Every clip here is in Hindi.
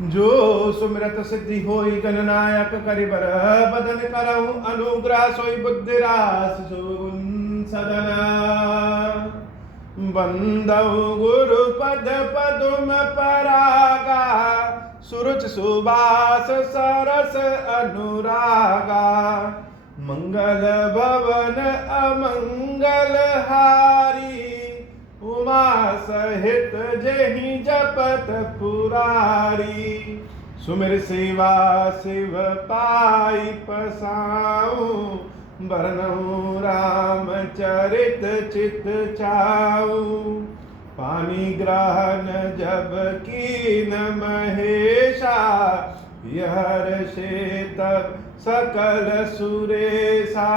जो सुमिरत सिद्धि होई गणनायक करिबर बदन करहु अनुग्रह सोई बुद्धि रास सुन सदन बंदौ गुरु पद पदुम परागा सुरुच सुबास सरस अनुरागा मंगल भवन अमंगल हारी उमा सहित जेहि जपत पुरारी सुमिर सेवा शिव पाई पसाऊ बरनऊ राम चरित चित चाऊ पानी ग्रहण जब कीन महेशा यहर से तब सकल सुरेशा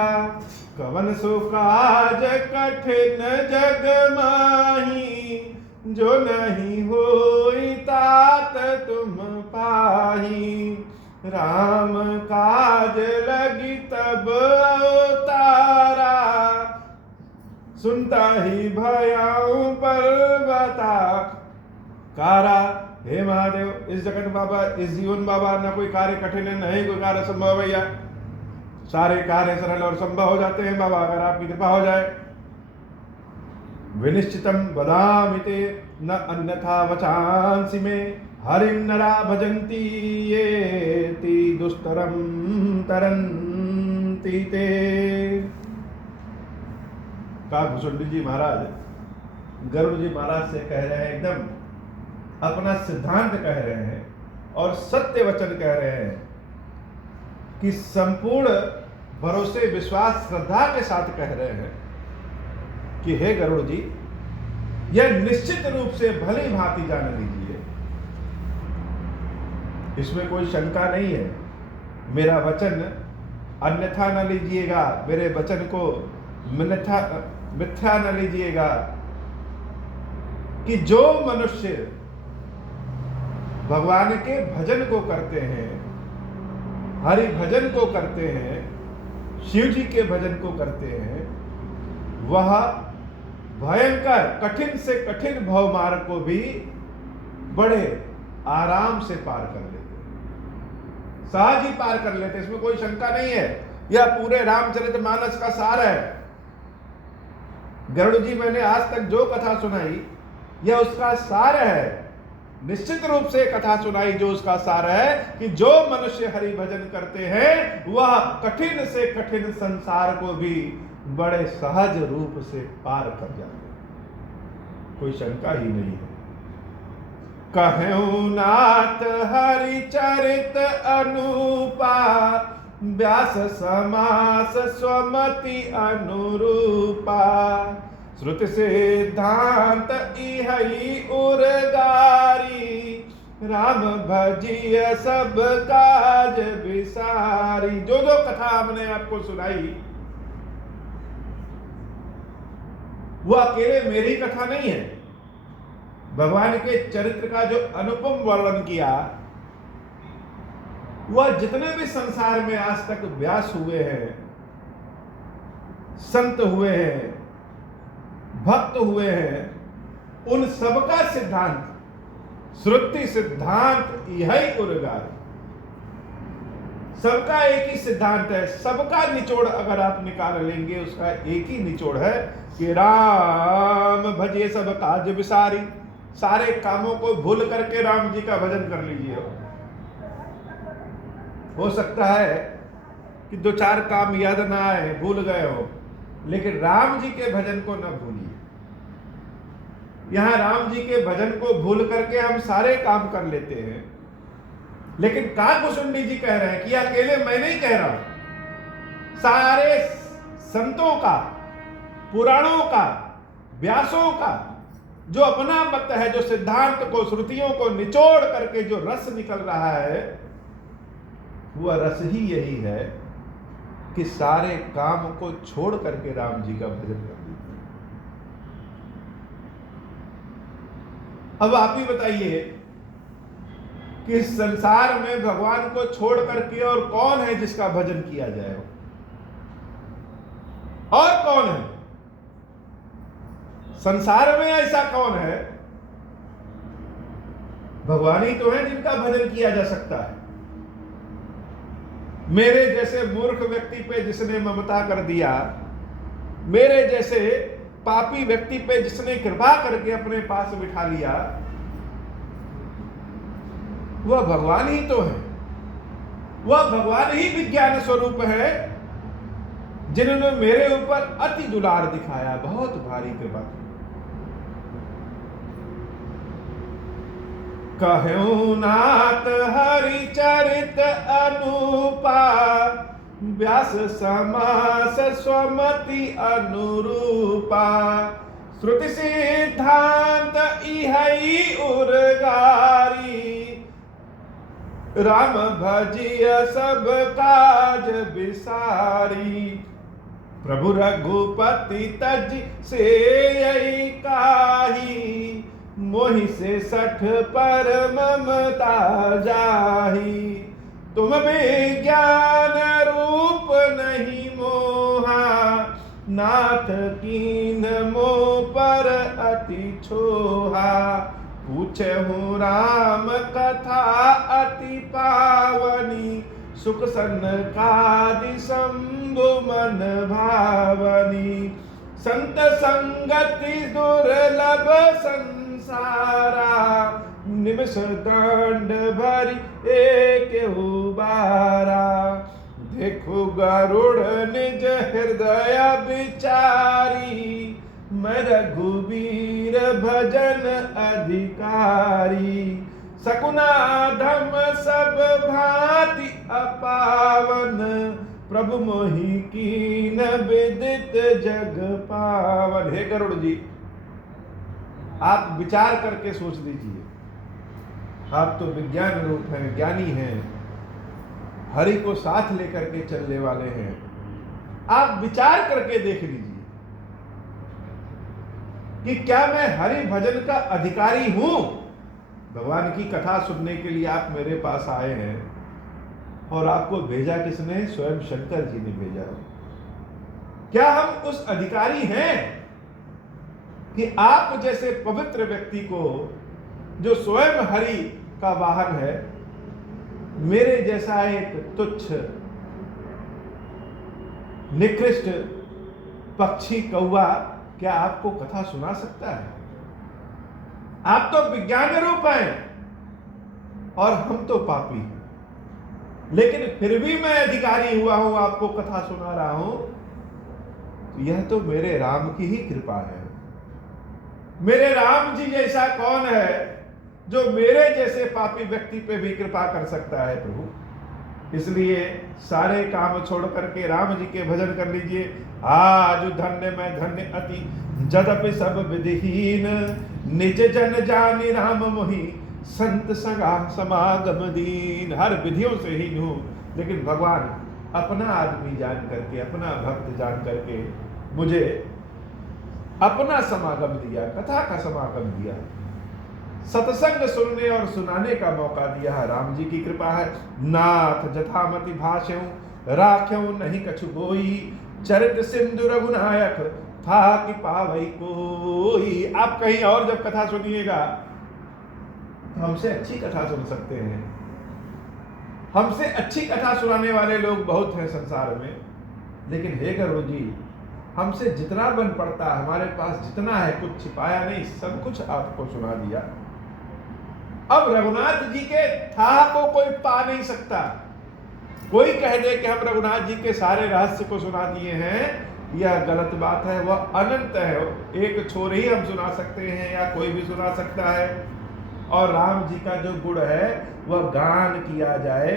कवन सो काज कठिन जग माही जो नहीं होई तात तुम पाही राम काज लगी तब अवतारा सुनता ही भयाऊं पर्वता कारा। हे महादेव, इस जगत बाबा, इस जीवन बाबा, न कोई कार्य कठिन है, नहीं कोई कार्य संभव भैया, सारे कार्य सरल और संभव हो जाते हैं बाबा अगर आपकी कृपा हो जाए। विनिश्चितम वदामिते न अन्यथा वचांसि में हरिं नरा भजन्ति ये ति दुस्तरम तरन्ति ते। काकभूषुंडी जी महाराज गरुड़ जी महाराज से कह रहे हैं, एकदम अपना सिद्धांत कह रहे हैं और सत्य वचन कह रहे हैं कि संपूर्ण भरोसे विश्वास श्रद्धा के साथ कह रहे हैं कि हे गरुड़ जी, यह निश्चित रूप से भली भांति जान लीजिए, इसमें कोई शंका नहीं है। मेरा वचन अन्यथा न लीजिएगा, मेरे वचन को मिथ्या न लीजिएगा कि जो मनुष्य भगवान के भजन को करते हैं, हरि भजन को करते हैं, शिव जी के भजन को करते हैं, वह भयंकर कठिन से कठिन भव मार्ग को भी बड़े आराम से पार कर लेते हैं, सहज ही पार कर लेते हैं, इसमें कोई शंका नहीं है। यह पूरे रामचरितमानस का सार है। गरुड़ जी मैंने आज तक जो कथा सुनाई यह उसका सार है। निश्चित रूप से कथा सुनाई जो उसका सार है कि जो मनुष्य हरि भजन करते हैं वह कठिन से कठिन संसार को भी बड़े सहज रूप से पार कर जाते हैं, कोई शंका ही नहीं है। कहूं नाथ हरि चरित अनुपा व्यास समास स्वमति अनुरूपा श्रुति सिद्धांत इहई उर्गारी राम भजिय सब काज विसारी। जो जो कथा हमने आपको सुनाई वो अकेले मेरी कथा नहीं है, भगवान के चरित्र का जो अनुपम वर्णन किया वह जितने भी संसार में आज तक व्यास हुए हैं, संत हुए हैं, भक्त हुए हैं, उन सबका सिद्धांत श्रुति सिद्धांत यही उर्गार, सबका एक ही सिद्धांत है। सबका निचोड़ अगर आप निकाल लेंगे उसका एक ही निचोड़ है कि राम भजिए सब काज विसारी। सारे कामों को भूल करके राम जी का भजन कर लीजिए। हो सकता है कि दो चार काम याद ना आए, भूल गए हो, लेकिन राम जी के भजन को न भूलिए। यहां राम जी के भजन को भूल करके हम सारे काम कर लेते हैं, लेकिन काकभूषुंडी जी कह रहे हैं कि अकेले मैं नहीं कह रहा हूं, सारे संतों का, पुराणों का, व्यासों का जो अपना मत है, जो सिद्धांत को, श्रुतियों को निचोड़ करके जो रस निकल रहा है, वह रस ही यही है कि सारे काम को छोड़ करके राम जी का भजन कर लीजिए। अब आप ही बताइए कि इस संसार में भगवान को छोड़ करके और कौन है जिसका भजन किया जाए? और कौन है संसार में? ऐसा कौन है भगवान ही तो है जिनका भजन किया जा सकता है। मेरे जैसे मूर्ख व्यक्ति पे जिसने ममता कर दिया, मेरे जैसे पापी व्यक्ति पे जिसने कृपा करके अपने पास बिठा लिया, वह भगवान ही तो है। वह भगवान ही विज्ञान स्वरूप है जिन्होंने मेरे ऊपर अति दुलार दिखाया, बहुत भारी कृपा की। कहूं नाथ हरि चरित अनुपा, व्यास समास स्वमति अनुरूपा। श्रुति सिद्धांत इहै उर्गारी, राम भजिय सब काज बिसारी। प्रभु रघुपति तज से यही काही, मोहि से सठ पर ममता जाही। तुम विज्ञान रूप नहीं मोहा, नाथ कीन मोह पर अति छोहा। पूछहु राम कथा अति पावनी, सुख सनकादि शंभु मन भावनी। संत संगति दुर्लभ संसारा, निमिष दंड भरी एक उबारा। देखो गरुड़ निज हृदय विचारी, मैं रघुबीर भजन अधिकारी। सकुना धम सब भांति अपावन, प्रभु मोहि कीन विदित जग पावन। हे गरुड़ जी, आप विचार करके सोच लीजिए, आप तो विज्ञान रूप हैं, ज्ञानी हैं, हरि को साथ लेकर के चलने वाले हैं। आप विचार करके देख लीजिए कि क्या मैं हरि भजन का अधिकारी हूं। भगवान की कथा सुनने के लिए आप मेरे पास आए हैं, और आपको भेजा किसने? स्वयं शंकर जी ने भेजा। क्या हम उस अधिकारी हैं कि आप जैसे पवित्र व्यक्ति को, जो स्वयं हरि का वाहन है, मेरे जैसा एक तुच्छ निकृष्ट पक्षी कौवा, क्या आपको कथा सुना सकता है? आप तो विज्ञान रूप हैं और हम तो पापी हैं, लेकिन फिर भी मैं अधिकारी हुआ हूं, आपको कथा सुना रहा हूं। तो यह तो मेरे राम की ही कृपा है। मेरे राम जी जैसा कौन है जो मेरे जैसे पापी व्यक्ति पे भी कृपा कर सकता है प्रभु। इसलिए सारे काम छोड़ करके राम जी के भजन कर लीजिए। आज धन्य मैं धन्य अति, जदपि सब विधिहीन, निज जन जानि राम मोहि, संत सगा समागम दीन। हर विधियों से हीन हूं, लेकिन भगवान अपना आदमी जान करके, अपना भक्त जान करके मुझे अपना समागम दिया, कथा का समागम दिया, सत्संग सुनने और सुनाने का मौका दिया है। राम जी की कृपा है। नाथ जथामति भाष्यों, राख्यों नहीं कछु गोई, चरित सिंधु रघुनायक, था कि पावई कोई। आप कहीं और जब कथा सुनिएगा तो हमसे अच्छी कथा सुन सकते हैं। हमसे अच्छी कथा सुनाने वाले लोग बहुत हैं संसार में, लेकिन हे गरुड़ जी, हमसे जितना बन पड़ता, हमारे पास जितना है, कुछ छिपाया नहीं, सब कुछ आपको सुना दिया। अब रघुनाथ जी के था को कोई पा नहीं सकता। कोई कह दे कि हम रघुनाथ जी के सारे रहस्य को सुना दिए हैं, यह गलत बात है। वह अनंत है, एक छोर ही हम सुना सकते हैं या कोई भी सुना सकता है। और राम जी का जो गुण है वह गान किया जाए,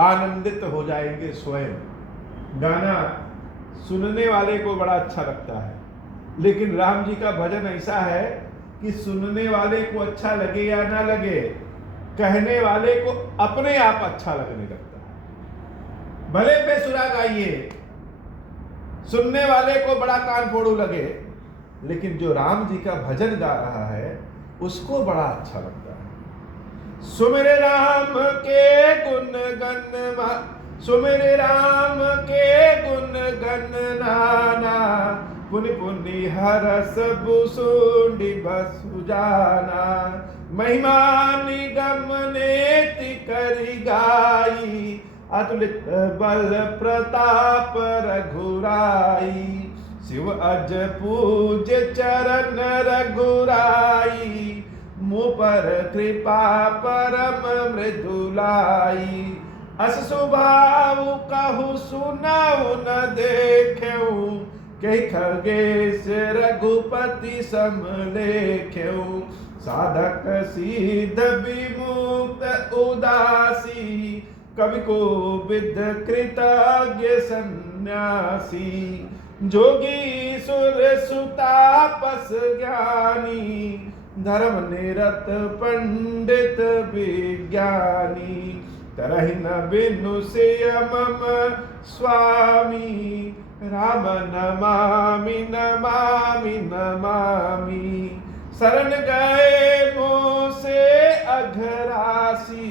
आनंदित हो जाएंगे स्वयं। गाना सुनने वाले को बड़ा अच्छा लगता है, लेकिन राम जी का भजन ऐसा है कि सुनने वाले को अच्छा लगे या ना लगे, कहने वाले को अपने आप अच्छा लगने लगता है। भले बेसुरा गाइए, सुनने वाले को बड़ा कान फोड़ू लगे, लेकिन जो राम जी का भजन गा रहा है उसको बड़ा अच्छा लगता है। सुमिर राम के गुण गण, सुमिर राम के गुण गण नाना, पुनि पुनि हरस भुसुंडी बसु जाना। महिमा निगम नेति करि गाई, अतुलित बल प्रताप रघुराई, शिव अज पूज्य चरण रघुराई, मुँह पर कृपा परम मृदुलाई, अस स्वभाव कहु सुनाऊ न देखूं, कही खगेश रघुपति सम लेख्यऊ, साधक सिद्ध विमुक्त उदासी, कवि को विद कृतज्ञ सन्यासी, जोगी सुर सुतापस ज्ञानी, धर्म निरत पंडित विज्ञानी, तरहि न बिनु सिय मम स्वामी, राम नमामि नमामि नमामि, शरण गए मोह से अघरासी,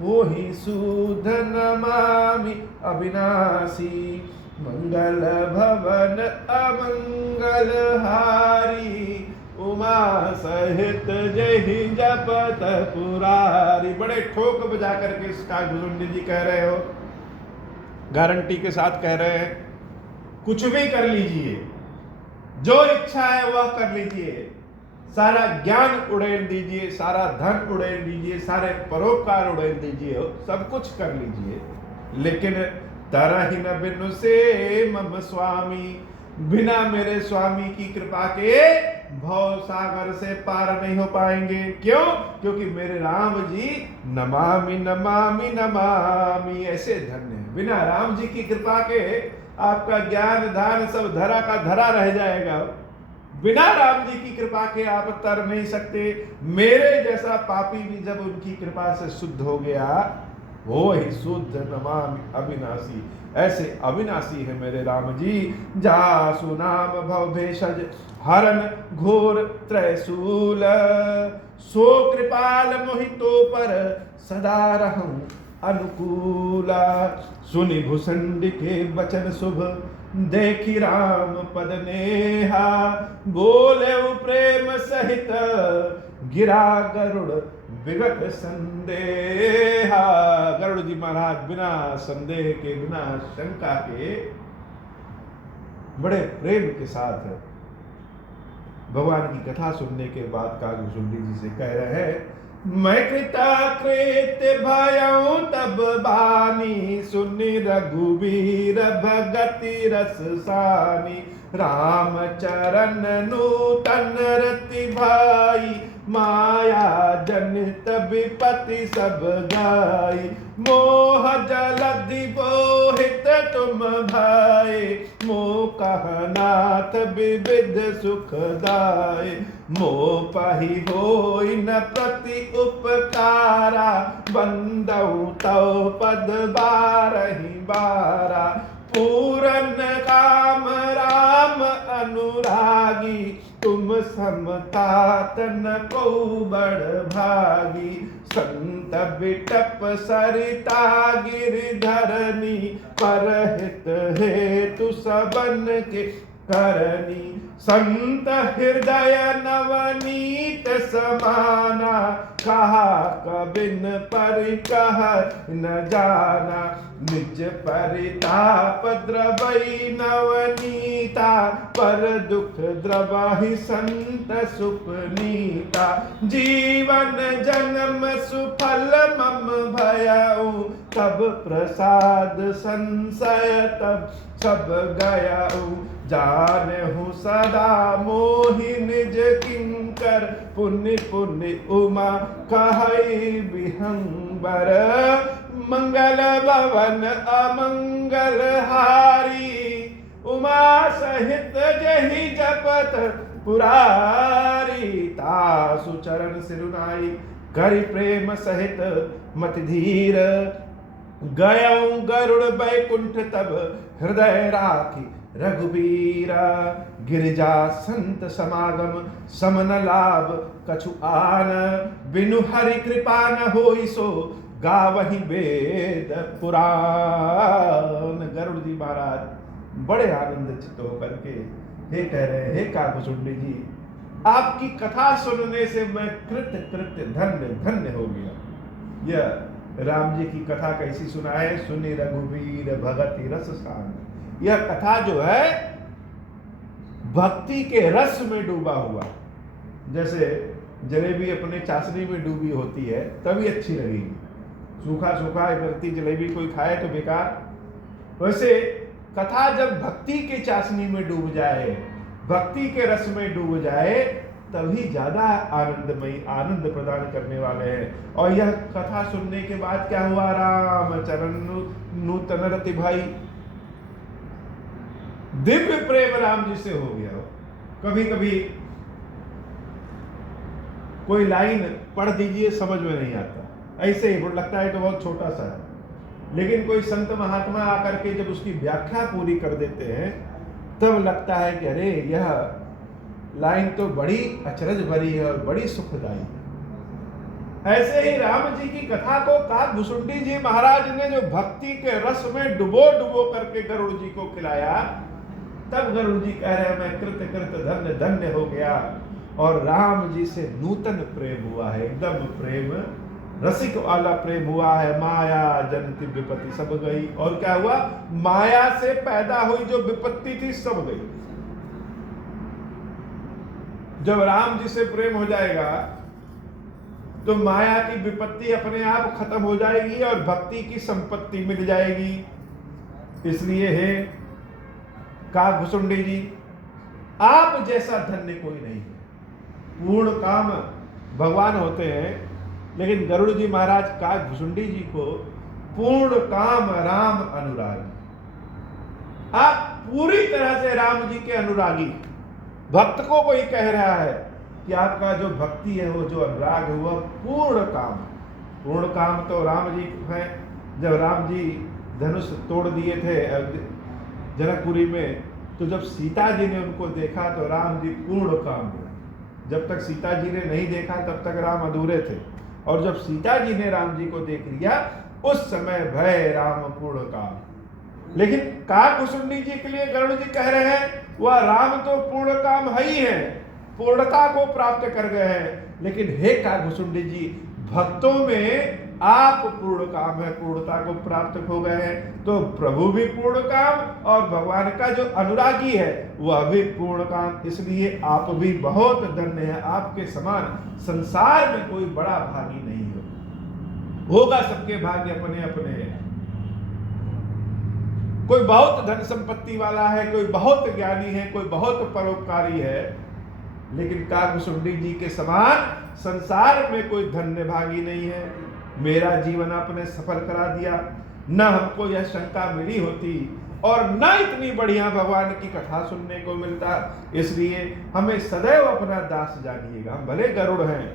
वही सूध नमामि अविनाशी, मंगल भवन अमंगल हारी, उमा सहित जय जपत पुरारी। बड़े ठोक बजा करके कागभुजुंडी जी कह रहे हो, गारंटी के साथ कह रहे हैं, कुछ भी कर लीजिए, जो इच्छा है वह कर लीजिए, सारा ज्ञान उड़ेल दीजिए, सारा धन उड़ेल दीजिए, सारे परोपकार उड़ेल दीजिए, सब कुछ कर लीजिए, लेकिन तरहि न बिनु से मम स्वामी, बिना मेरे स्वामी की कृपा के भव सागर से पार नहीं हो पाएंगे। क्यों? क्योंकि मेरे राम जी नमामि नमामि नमामि ऐसे धन्य है। बिना राम जी की कृपा के आपका ज्ञान दान सब धरा का धरा रह जाएगा। बिना राम जी की कृपा के आप तर नहीं सकते। मेरे जैसा पापी भी जब उनकी कृपा से शुद्ध हो गया, वो ही शुद्ध नमामि अविनाशी, ऐसे अविनाशी है मेरे राम जी। जासु नाम भव भेषज हरन घोर त्रैशूल, सो कृपाल मोहितो पर सदा रहूं अनुकूला। सुनि भुसंड के वचन शुभ, देखी राम पद नेहा, बोले प्रेम सहित गिरा गरुड़ विगत संदेहा। गरुड़ जी महाराज बिना संदेह के, बिना शंका के, बड़े प्रेम के साथ भगवान की कथा सुनने के बाद कागभुजुंडी जी से कह रहे हैं, मैं कृताकृत भयऊं तब बानी, सुनि रघुबीर भगति रस सानी। राम चरण नूतन रति भाई, माया जनित विपति सब गाई। मोह जलधि बोहित तुम भाई, मोह कहनाथ विविध सुखदाय। मोह पहि होई न प्रति उपकारा, बंदऊ तव पद बारहि बारा। पूरन काम राम अनुरागी, तुम समतात न को बड़ भागी। संत बिटप सरिता गिरधरनी, परहित हेतु सबन के करनी। संत हृदय नवनीत समाना, कहा कबिन परि कह न जाना। निज परिताप द्रवई नवनीता, पर दुख द्रवहि संत सुपनीता। जीवन जन्म सुफल मम भयऊ, तब प्रसाद संशय तब सब गयऊ। जानहु सदा मोहि निज किंकर, पुण्य पुण्य उमा कहई विहंबर। मंगल भवन अमंगल हारी, उमा सहित जहि जपत पुरारी। तासु चरण सिरुनाई, करि प्रेम सहित मति धीर। गयऊं गरुड़ बैकुंठ तब, हृदय राखी रघुबीरा। गिरिजा संत समागम समन लाभ कछु आन, बिनु हरि कृपा न होई सो गावहि वेद पुराण। गरुड़ जी महाराज बड़े आनंद चित्त होकर के हे कह रहे, हे कागभुजुंडी जी, आपकी कथा सुनने से मैं कृत कृत धन्य धन्य हो गया। यह राम जी की कथा कैसी सुनाए, सुनि रघुवीर भगति रस सान। यह कथा जो है भक्ति के रस में डूबा हुआ, जैसे जलेबी अपने चाशनी में डूबी होती है तभी अच्छी लगेगी, सूखा सूखा इमरती जलेबी कोई खाए तो बेकार। वैसे कथा जब भक्ति के चाशनी में डूब जाए, भक्ति के रस में डूब जाए, तभी ज्यादा आनंदमयी, आनंद प्रदान करने वाले हैं। और यह कथा सुनने के बाद क्या हुआ, राम चरण नूतन रति भाई, दिव्य प्रेम राम जी से हो गया। कभी कभी कोई लाइन पढ़ दीजिए समझ में नहीं आता, ऐसे ही लगता है तो बहुत छोटा सा है, लेकिन कोई संत महात्मा आकर के जब उसकी व्याख्या पूरी कर देते हैं तब लगता है कि अरे यह लाइन तो बड़ी अचरज भरी है और बड़ी सुखदायी है। ऐसे ही राम जी की कथा को काकभुसुंडी जी महाराज ने जो भक्ति के रस में डुबो डुबो करके गरुड़ जी को खिलाया, तब गरुड़ जी कह रहे हैं मैं कृत कृत धन्य धन्य हो गया। और राम जी से नूतन प्रेम हुआ है, एकदम प्रेम रसिक वाला प्रेम हुआ है। माया जनती विपत्ति सब गई। और क्या हुआ, माया से पैदा हुई जो विपत्ति थी सब गई। जब राम जी से प्रेम हो जाएगा तो माया की विपत्ति अपने आप खत्म हो जाएगी और भक्ति की संपत्ति मिल जाएगी। इसलिए हे काकभुसुंडी जी, आप जैसा धन्य कोई नहीं है। पूर्ण काम भगवान होते हैं, लेकिन गरुड़ जी महाराज काकभुसुंडी जी को पूर्ण काम राम अनुरागी। आप पूरी तरह से राम जी के अनुरागी। भक्त को कोई कह रहा है कि आपका जो भक्ति है, वो जो अनुराग है, वह पूर्ण काम। पूर्ण काम तो राम जी है। जब राम जी धनुष तोड़ दिए थे जनकपुरी में, तो जब सीता जी ने उनको देखा तो राम जी पूर्ण काम हुए। जब तक सीता जी ने नहीं देखा तब तक राम अधूरे थे, और जब सीता जी ने राम जी को देख लिया उस समय भय राम पूर्ण काम। लेकिन काकभुसुंडी जी के लिए गरुड़ जी कह रहे हैं वह राम तो पूर्ण काम है ही है, पूर्णता को प्राप्त कर गए हैं। लेकिन हे काकभुसुंडी जी, भक्तों में आप पूर्ण काम है, पूर्णता को प्राप्त हो गए हैं। तो प्रभु भी पूर्ण काम और भगवान का जो अनुरागी है वह भी पूर्ण काम। इसलिए आप भी बहुत धन्य है। आपके समान संसार में कोई बड़ा भागी नहीं होगा। सबके भाग्य अपने अपने हैं। कोई बहुत धन संपत्ति वाला है, कोई बहुत ज्ञानी है, कोई बहुत परोपकारी है, लेकिन काकभुसुंडी जी के समान संसार में कोई धन्य भागी नहीं है। मेरा जीवन आपने सफल करा दिया। न हमको यह शंका मिली होती और न इतनी बढ़िया भगवान की कथा सुनने को मिलता। इसलिए हमें सदैव अपना दास जानिएगा। हम भले गरुड़ हैं,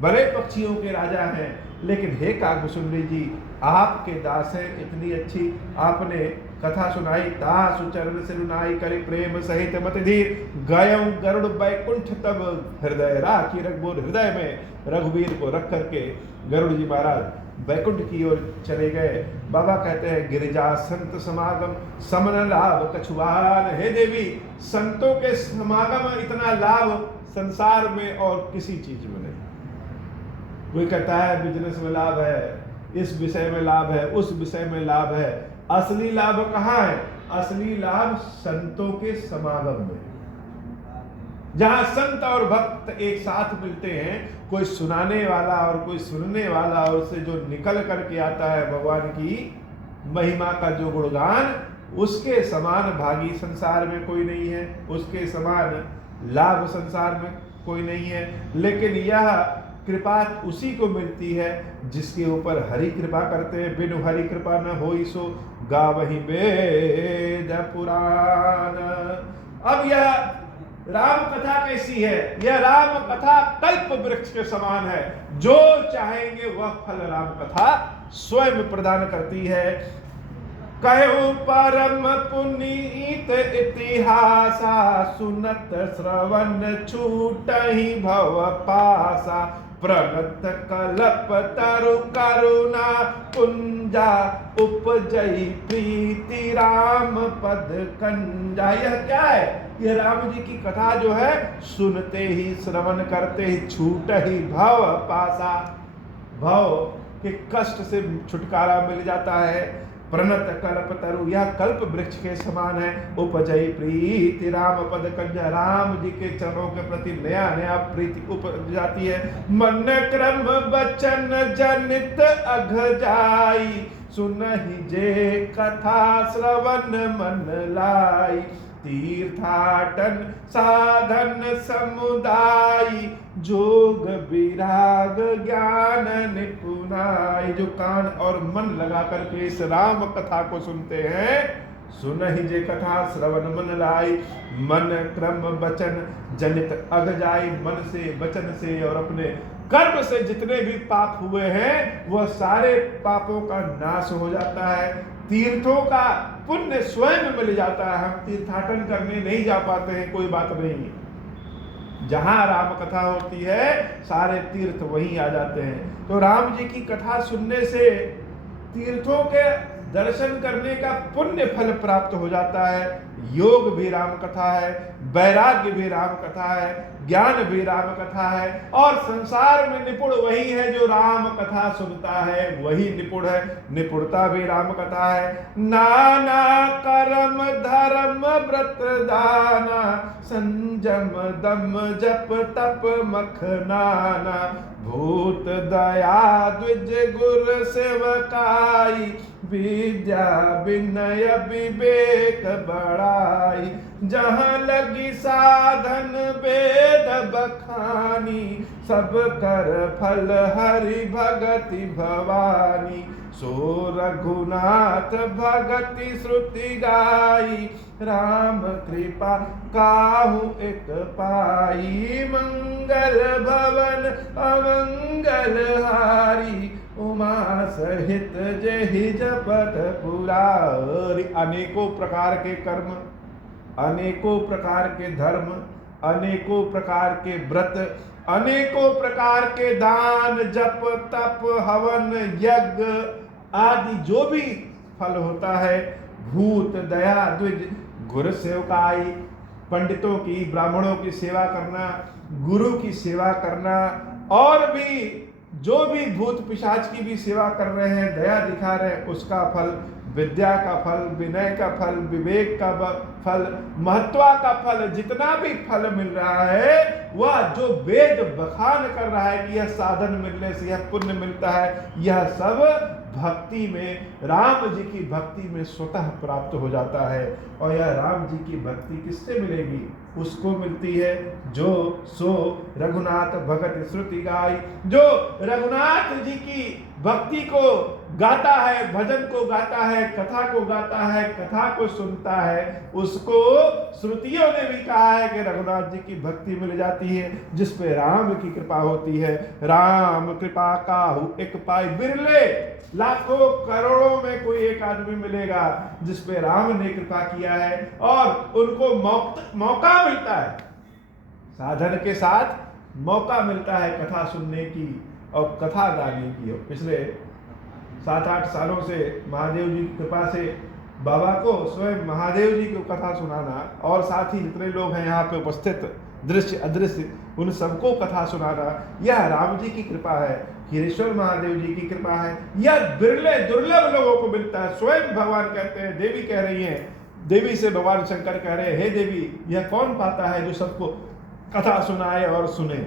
भले पक्षियों के राजा हैं, लेकिन हे काकभुसुंडी जी, आपके दास हैं। इतनी अच्छी आपने कथा सुनाई। तासु चरण सिरुनाई करि प्रेम सहित मति धीर, गयं गरुड़ बैकुंठ तब हृदय राखी। रघुवीर हृदय में रघुवीर को रख करके गरुड़ जी महाराज बैकुंठ की ओर चले गए। बाबा कहते हैं गिरिजा संत समागम समन लाभ कछुआन। हे देवी, संतों के समागम इतना लाभ संसार में और किसी चीज में नहीं। कोई कहता है बिजनेस में लाभ है, इस विषय में लाभ है, उस विषय में लाभ है। असली लाभ कहाँ है? असली लाभ संतों के समागम में, जहां संत और भक्त एक साथ मिलते हैं। कोई सुनाने वाला और कोई सुनने वाला, और उससे जो निकल करके आता है भगवान की महिमा का जो गुणगान, उसके समान भागी संसार में कोई नहीं है, उसके समान लाभ संसार में कोई नहीं है। लेकिन यह कृपा उसी को मिलती है जिसके ऊपर हरि कृपा करते हैं। बिनु हरि कृपा न होई सो गावहि वेद पुराण। अब यह राम कथा कैसी है? यह राम कथा कल्प वृक्ष के समान है। जो चाहेंगे वह फल राम कथा स्वयं प्रदान करती है। कहो परम पुनीत इतिहासा, सुनत श्रवण छूटहि भव पासा। प्रणत कल्प तरु करुणा कुंजा उपजई प्रीति राम पद कंजा। यह क्या है? ये राम जी की कथा जो है, सुनते ही श्रवण करते ही छूट ही भव पासा, भव के कष्ट से छुटकारा मिल जाता है। प्रणत कल्प तरु, यह कल्प वृक्ष के समान है। उपजई प्रीति राम पद कंजा, राम जी के चरणों के प्रति नया नया प्रीति उपज जाती है। मन क्रम बचन जनित अघ जाई, सुनहि जे कथा श्रवण मन लाई। तीर्थाटन साधन समुदाय, जोग विराग ज्ञान निपुणाई। जो कान और मन लगा करके इस राम कथा को सुनते हैं, सुनहि जे कथा श्रवण मन लाई। मन क्रम वचन जनित अघ जाई, मन से वचन से और अपने कर्म से जितने भी पाप हुए हैं वह सारे पापों का नाश हो जाता है। तीर्थों का पुण्य स्वयं मिल जाता है। हम तीर्थाटन करने नहीं जा पाते हैं, कोई बात नहीं, जहां राम कथा होती है सारे तीर्थ वहीं आ जाते हैं। तो राम जी की कथा सुनने से तीर्थों के दर्शन करने का पुण्य फल प्राप्त हो जाता है। योग भी राम कथा है, वैराग्य भी राम कथा है, ज्ञान भी राम कथा है, और संसार में निपुण वही है जो राम कथा सुनता है, वही निपुण है। निपुणता भी राम कथा है। नाना कर्म धर्म व्रत दाना, संजम दम जप तप मख नाना। भूत दया द्विज गुर सेवकाई, विद्या विनय विवेक बड़ाई। जहाँ लगी साधन वेद बखानी, सब कर फल हरि भगति भवानी। सो रघुनाथ भगति श्रुति गाई, राम कृपा काहू एक पाई। मंगल भवन अमंगल हारी, उमा सहित जेहि जपत पुरारी। अनेकों प्रकार के कर्म, अनेकों प्रकार के धर्म, अनेकों प्रकार के व्रत, अनेकों प्रकार के दान जप तप हवन यज्ञ आदि जो भी फल होता है, भूत दया द्विज गुरु सेवकाई, पंडितों की ब्राह्मणों की सेवा करना, गुरु की सेवा करना, और भी जो भी भूत पिशाच की भी सेवा कर रहे हैं, दया दिखा रहे हैं, उसका फल, विद्या का फल, विनय का फल, विवेक का फल, महत्वा का फल, जितना भी फल मिल रहा है वह जो वेद बखान कर रहा है कि यह साधन मिलने से यह पुण्य मिलता है, यह सब भक्ति में, राम जी की भक्ति में स्वतः प्राप्त हो जाता है। और यह राम जी की भक्ति किससे मिलेगी? उसको मिलती है जो सो रघुनाथ भगत श्रुति गाई, जो रघुनाथ जी की भक्ति को गाता है, भजन को गाता है, कथा को गाता है, कथा को सुनता है, उसको श्रुतियों ने भी कहा है कि रघुनाथ जी की भक्ति मिल जाती है, जिस पे राम की कृपा होती है। राम कृपा काहू एक पाई, बिरले लाखों करोड़ों में कोई एक आदमी मिलेगा जिस पे राम ने कृपा किया है और उनको मौका मिलता है, साधन के साथ मौका मिलता है कथा सुनने की और कथा गाने की। और पिछले 7-8 सालों से महादेव जी की कृपा से बाबा को स्वयं महादेव जी को कथा सुनाना, और साथ ही जितने लोग हैं यहाँ पे उपस्थित दृश्य अदृश्य उन सबको कथा सुनाना, यह राम जी की कृपा है, खीरेश्वर महादेव जी की कृपा है। यह बिरले दुर्लभ लोगों को मिलता है। स्वयं भगवान कहते हैं, देवी कह रही हैं, देवी से भगवान शंकर कह रहे हैं, हे देवी, यह कौन पाता है जो सबको कथा सुनाए और सुने?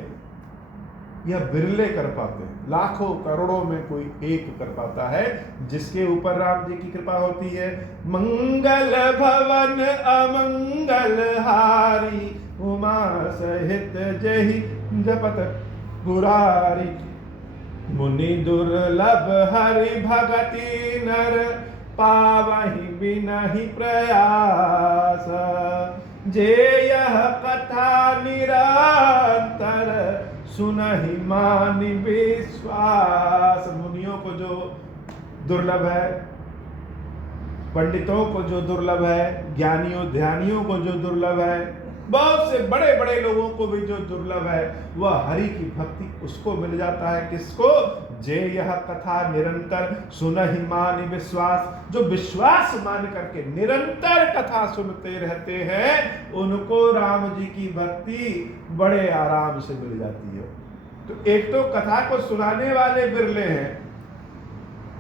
यह बिरले कर पाते हैं, लाखों करोड़ों में कोई एक कर पाता है जिसके ऊपर राम जी की कृपा होती है। मंगल भवन अमंगल हारी, उमा सहित जहि जपत पुरारी। मुनि दुर्लभ हरि भगति नर, पावहि बिनहि प्रयास। जे यह कथा निरंतर, सुनहि मानि विश्वास। मुनियों को जो दुर्लभ है, पंडितों को जो दुर्लभ है, ज्ञानियों ध्यानियों को जो दुर्लभ है, बहुत से बड़े बड़े लोगों को भी जो दुर्लभ है वह हरि की भक्ति उसको मिल जाता है। किसको? जे यह कथा निरंतर सुनहि मानि विश्वास, जो विश्वास मान करके निरंतर कथा सुनते रहते हैं उनको राम जी की भक्ति बड़े आराम से मिल जाती है। तो एक तो कथा को सुनाने वाले बिरले हैं,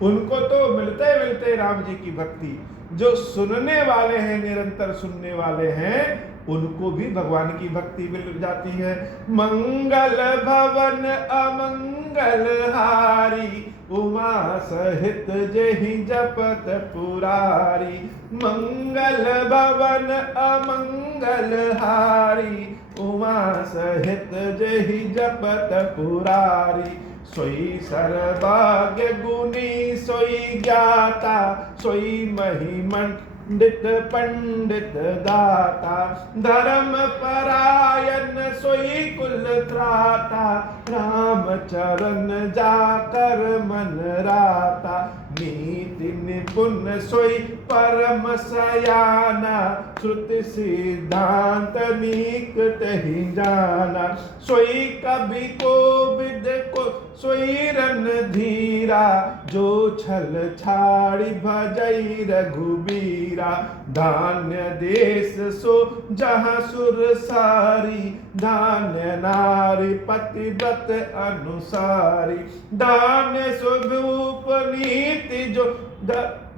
उनको तो मिलते मिलते राम जी की भक्ति, जो सुनने वाले हैं निरंतर सुनने वाले हैं उनको भी भगवान की भक्ति मिल जाती है। मंगल भवन अमंगल हारी, उमा सहित जेहि जपत पुरारी। मंगल भवन अमंगल हारी, उमा सहित जेहि जपत पुरारी। सोई सर्वज्ञ गुणी सोई ज्ञाता, सोई महिमंडित पंडित दाता। धर्म परायण सोई कुल त्राता, राम चरण जाकर मन राता। नीति निपुण सोई परम सयाना, श्रुति सिद्धांत नीक तहि जाना। सोई कवि कोविद को सोई रणधीरा, जो छल छाड़ी भजई रघुबीरा। धान्य देश सो जहाँ सुर सारी, धान्य नारी पतिव्रत अनुसारी। धान्य स्वरूप नीति जो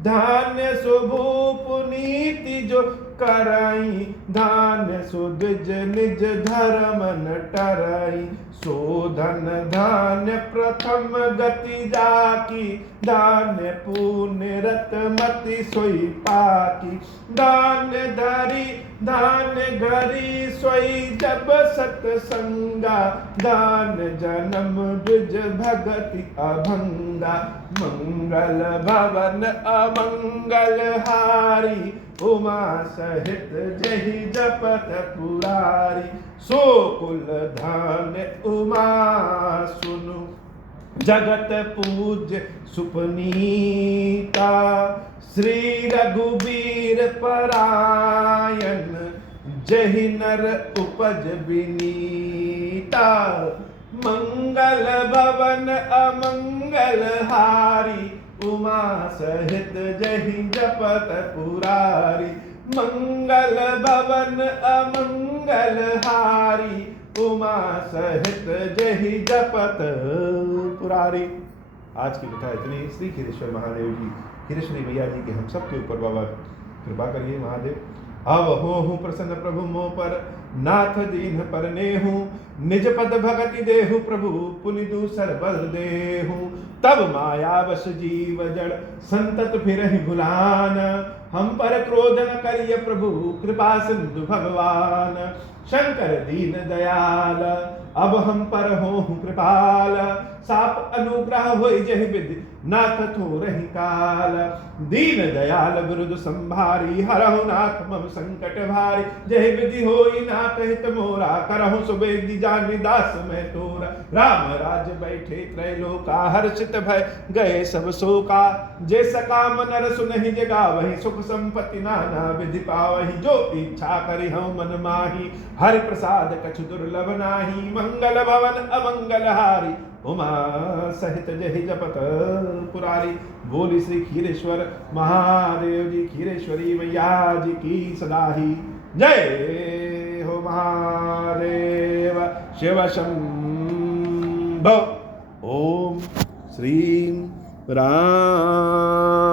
धान्य स्वरूप नीति जो कराई, धान्य सुद्विज निज धर्म न टराई। शोधन धान्य प्रथम गति जाकी, धान्य पुण्य रतमति सोई पाकी। धान्य धरी धान्य घरी सोई जब सत्संगा, धान्य जन्म द्विज भगति अभंगा। मंगल भवन अमंगल हारी, उमा सहित जहि जपत पुरारी। सो कुल धान्य उमा सुनु, जगत पूज्य सुपनीता। श्री रघुबीर परायण, जहि नर उपज विनीता। मंगल भवन अमंगल हारी, उमा सहित जहि जपत पुरारी। मंगल भवन अमंगल हारी, उमा सहित जहि जपत पुरारी। आज की कथा इतनी। श्री खीरेश्वर महादेव जी, खीरेश्वरी मैया जी के हम सब के ऊपर बाबा कृपा करिए महादेव। अब हो प्रसन्न प्रभु मोह पर, नाथ दीन पर नेहु। निज पद भगति देहु प्रभु, पुनि दूसर बल देहु। तब माया बस जीव जड़, संतत फिरहि भुलान। हम पर क्रोध न करिय प्रभु, कृपा सिंधु भगवान। शंकर दीन दयाल, अब हम पर हो कृपाल। साप अनुग्रह होई जहि विधि, नाथ थोरहि काल। दीन दयाल विरुद्ध संभारी, हरहु नाथ मम संकट भारी। जहि विधि होई नाथ हित मोरा, करहु सुबेदी जानि दास मैं तोरा। राम राज बैठे त्रैलोका, हर्षित भय गए सब शोका। जे सकाम नर सुनहि जगावहि, सुख संपत्ति नाना विधि पावहि। जो इच्छा करि हऊँ मन माही, हरि प्रसाद कछु दुर्लभ नाही। मंगल भवन अमंगल हारी, उमा सहित जहि जपत पुरारी। बोली श्री खीरेश्वर महादेव जी, खीरेश्वरी मैया जी की सदा ही जय हो। महादेव शिव शंभो। ओम श्री राम